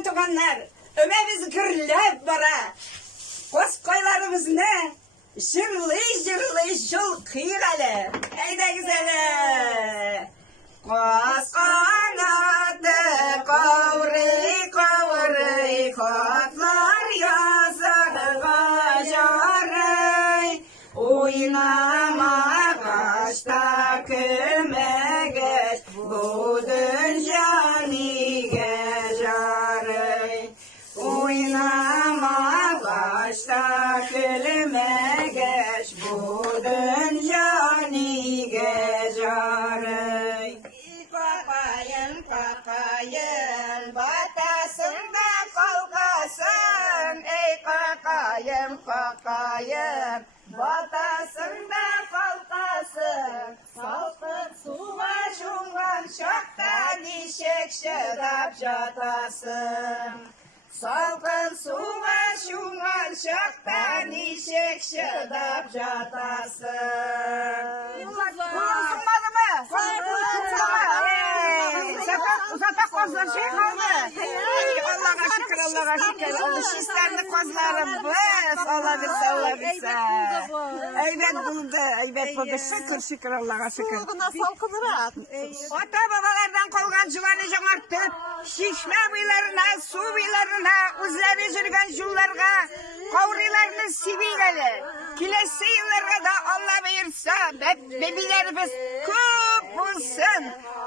Hürmetli tuğanlar, ömemiz gürlep bara. Koz koylarımız ne? Şırlı şul kıyıralı. Eyde güzeli. Koz kanadı kavri kavri kotlar yazarga jarı. Oynama kaçta küme geç bu dünyaniye jarı. Oynama kaçta küme geç bu dünyaniye jarı. Kakayım batasında kalkasın. Ey kakayım batasında kalkasın. Salkın suva şungan şaktan işek şedap jatasın. Salkın suva şungan şaktan işek şedap jatasın. Uzunmadı mı? Uzatak kozlar şey kaldı. Allah'a şükür, Allah'a şükür. Şişlerli kozlarım biz. Allah bilse, Allah bilse. Eyvet buldu, eyvet buldu. Şükür, şükür, Allah'a şükür. Ota babalardan kolgan cıvanı joğartıp, şişme buylarına, su buylarına, uzları jürgen jullarga, kavrilerini sivileli. Kilesi yıllarga da Allah verirse, bebilerimiz köp bulsun.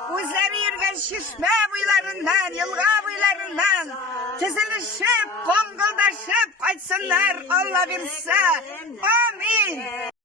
Uzları yürgen şişme buylarından, yılga buylarından, çizilişip, konguldaşıp kaçsınlar Allah verirse. Amin.